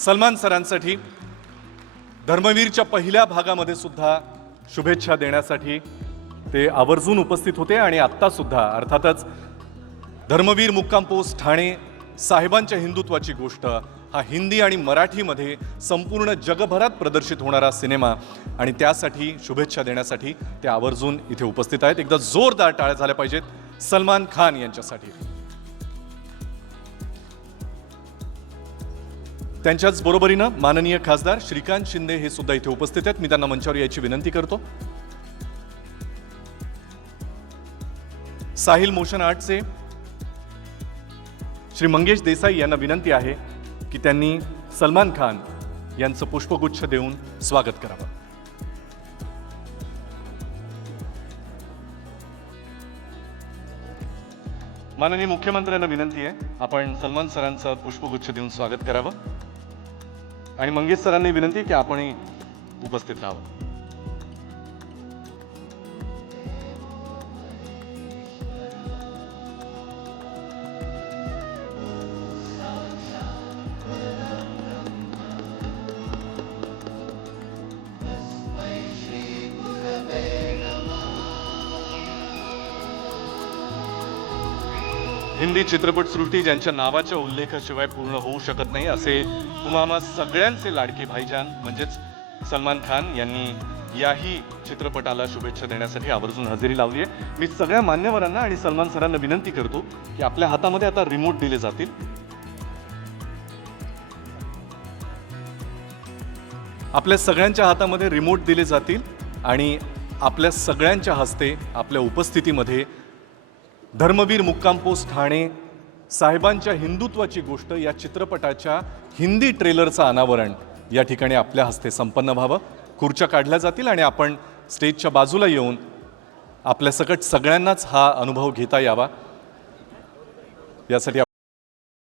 सलमान सरांसाठी धर्मवीरच्या पहिल्या भागामध्ये सुद्धा शुभेच्छा देण्यासाठी ते आवर्जून उपस्थित होते आणि आत्ता सुद्धा अर्थातच धर्मवीर मुक्काम पोस्ट ठाणे साहेबांच्या हिंदुत्वाची गोष्ट हा हिंदी आणि मराठीमध्ये संपूर्ण जगभरात प्रदर्शित होणारा सिनेमा आणि त्यासाठी शुभेच्छा देण्यासाठी ते आवर्जून इथे उपस्थित आहेत। एकदा जोरदार टाळ्या झाल्या पाहिजेत सलमान खान यांच्यासाठी। त्यांच्याच बरोबरीनं माननीय खासदार श्रीकांत शिंदे हे सुद्धा इथे उपस्थित आहेत। मी त्यांना मंचावर यायची विनंती करतो। साहिल मोशन आर्टचे श्री मंगेश देसाई यांना विनंती आहे की त्यांनी सलमान खान यांचं पुष्पगुच्छ देऊन स्वागत करावं। माननीय मुख्यमंत्र्यांना विनंती आहे आपण सलमान सरांचं पुष्पगुच्छ देऊन स्वागत करावं आणि मंगेश सरांनी विनंती आहे की आपणही उपस्थित राहावं। हिंदी चित्रपटसृष्टी ज्यांच्या नावाच्या उल्लेखाशिवाय पूर्ण होऊ शकत नाही असे तुम्हा सगळ्यांचे लाडके भाईजान म्हणजेच सलमान खान यांनी याही चित्रपटाला शुभेच्छा देण्यासाठी आवर्जून हजेरी लावली आहे। मी सगळ्या मान्यवरांना आणि सलमान सरांना विनंती करतो की आपल्या हातामध्ये आता रिमोट दिले जातील। आपल्या सगळ्यांच्या हातामध्ये रिमोट दिले जातील आणि आपल्या सगळ्यांच्या हस्ते आपल्या उपस्थितीमध्ये धर्मवीर मुक्काम पोस्ट ठाणे साहेबांच्या हिंदुत्वाची गोष्ट या चित्रपटाच्या हिंदी ट्रेलरचं अनावरण या ठिकाणी आपल्या हस्ते संपन्न व्हावं। खुर्च्या काढल्या जातील आणि आपण स्टेजच्या बाजूला येऊन आपल्या सकट सगळ्यांनाच हा अनुभव घेता यावा यासाठी